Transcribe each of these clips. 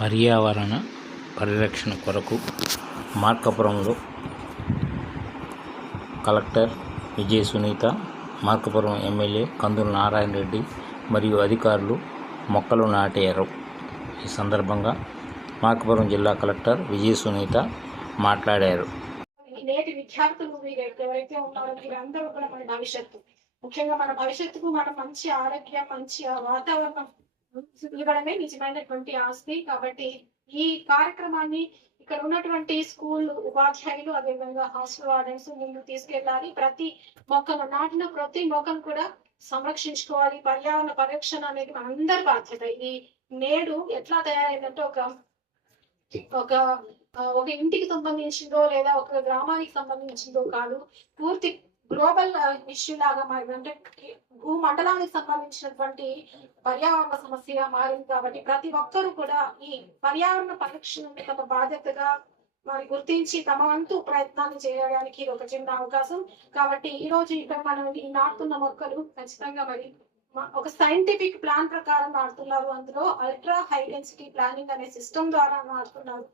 పర్యావరణ పరిరక్షణ కొరకు మార్కాపురంలో కలెక్టర్ విజయ సునీత, మార్కాపురం ఎమ్మెల్యే కందుల నారాయణ రెడ్డి మరియు అధికారులు మొక్కలు నాటారు. ఈ సందర్భంగా మార్కాపురం జిల్లా కలెక్టర్ విజయ సునీత మాట్లాడారు. నేటి విద్యార్థులు ఎవరైతే ఉన్నారో వీరందరూ కూడా మన భవిష్యత్తు. ముఖ్యంగా మన భవిష్యత్తుకు మనం మంచి ఆరోగ్యం, మంచి వాతావరణం ఇవ్వడమే నిజమైనటువంటి ఆస్తి. కాబట్టి ఈ కార్యక్రమాన్ని ఇక్కడ ఉన్నటువంటి స్కూల్ ఉపాధ్యాయులు, అదేవిధంగా హాస్టల్ వార్డెన్స్ ముందుకు తీసుకెళ్ళాలి. ప్రతి మొక్కను నాటిన ప్రతి మొక్కను కూడా సంరక్షించుకోవాలి. పర్యావరణ పరిరక్షణ అనేది మనందరి బాధ్యత. ఇది నేడు ఎట్లా తయారైందంటే ఒక ఒక ఇంటికి సంబంధించిందో లేదా ఒక గ్రామానికి సంబంధించిందో కాదు, పూర్తి గ్లోబల్ ఇష్యూ లాగా మారింది. అంటే భూమండలానికి సంబంధించినటువంటి పర్యావరణ సమస్యగా మారింది. కాబట్టి ప్రతి ఒక్కరూ కూడా ఈ పర్యావరణ పరిరక్షణని తమ బాధ్యతగా మరి గుర్తించి తమ వంతు ప్రయత్నాలు చేయడానికి ఇది ఒక చిన్న అవకాశం. కాబట్టి ఈ రోజు ఇక్కడ మనం ఈ నాటుతున్న మొక్కలు ఖచ్చితంగా మరి ఒక సైంటిఫిక్ ప్లాన్ ప్రకారం నాటుతున్నారు. అందులో అల్ట్రా హై డెన్సిటీ ప్లానింగ్ అనే సిస్టమ్ ద్వారా నాటుతున్నారు.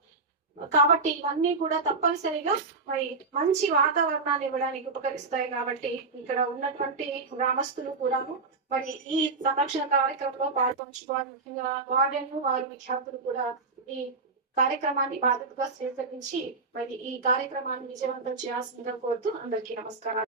కాబట్టి ఇవన్నీ కూడా తప్పనిసరిగా మరి మంచి వాతావరణాన్ని ఇవ్వడానికి ఉపకరిస్తాయి. కాబట్టి ఇక్కడ ఉన్నటువంటి గ్రామస్తులు కూడాను మరి ఈ సంరక్షణ కార్యక్రమంలో పాల్పంచుకోవాలి. ముఖ్యంగా వార్డెన్లు, వారి విద్యార్థులు కూడా ఈ కార్యక్రమాన్ని బాధ్యతగా స్వీకరించి మరి ఈ కార్యక్రమాన్ని విజయవంతం చేయాల్సిందిగా కోరుతూ అందరికీ నమస్కారాలు.